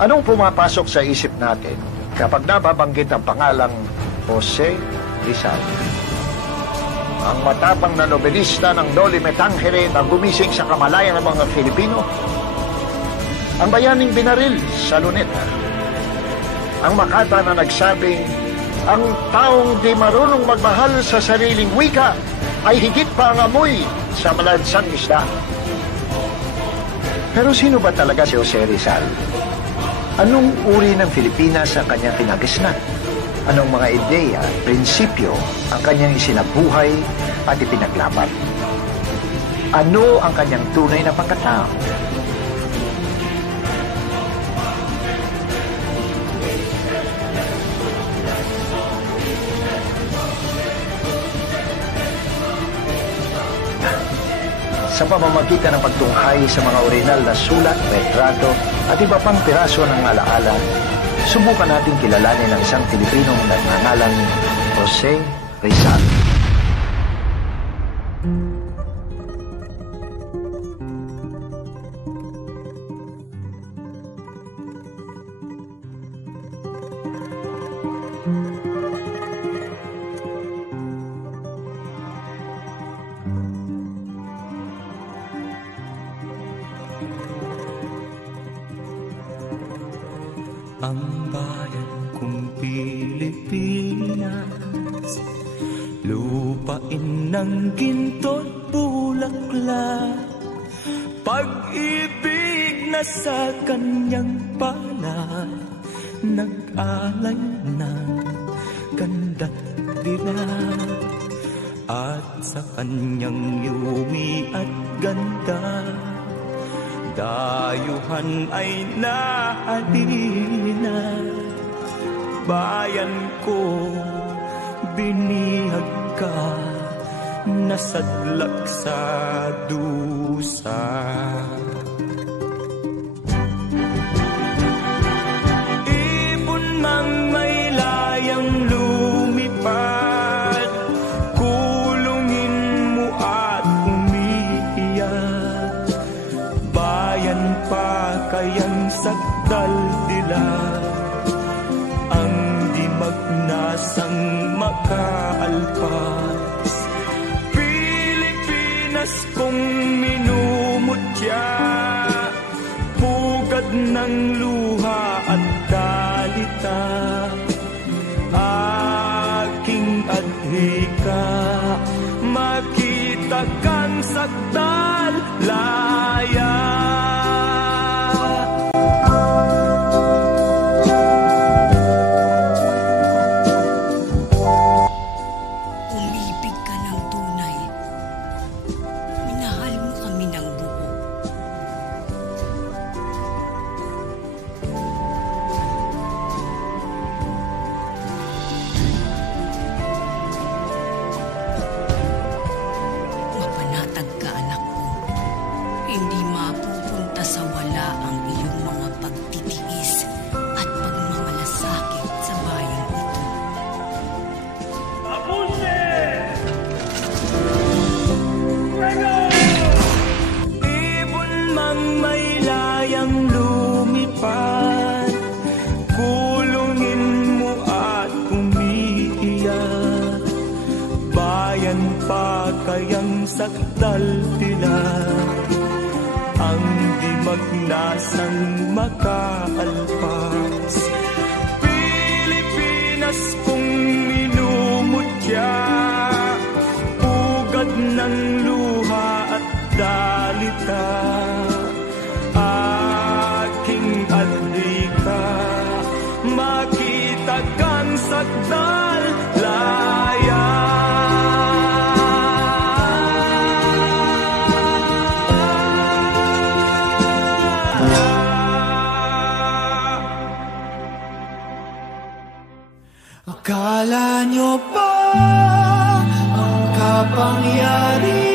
Anong pumapasok sa isip natin kapag nababanggit ang pangalang Jose Rizal? Ang matapang na nobelista ng Noli Me Tangere na gumising sa kamalayan ng mga Filipino? Ang bayaning binaril sa Luneta? Ang Makata na nagsabing, ang taong di marunong magmahal sa sariling wika ay higit pa ang amoy sa malansang isda? Pero sino ba talaga si Jose Rizal? Anong uri ng Pilipinas ang kanyang kinagisnan? Anong mga ideya, prinsipyo ang kanyang isinabuhay at ipinaglaban? Ano ang kanyang tunay na pagkatao? Sa pamamagitan ng pagtunghay sa mga orihinal na sulat, retrato at iba pang piraso ng alaala, subukan natin kilalanin ang isang Pilipinong nagngangalang Jose Rizal. Ang bayan kong Pilipinas, lupain ng ginto't bulaklak, pag-ibig na sa kanyang palad, nag-alay ng ganda't dilag, at sa kanyang yumi at ganda, dayuhan ay nahalina. Bayan ko, binihag ka, nasadlak sa dusa. Ibon mang may layang lumipad, kulungin mo at umiiyak. Bayan pa kayang sakdal dilag, ang di magnasang makaalpas. Pilipinas kong minumutya, pugad ng luha at dalita, aking adhika, makita kang sakdal laya. Kayang sakdal dilag, ang di magnasang makaalpas. Pilipinas kong minumutya, pugad ng luha at dalita, aking adhika, makita kang sakdal laya. Akala nyo ba ang kapangyarihan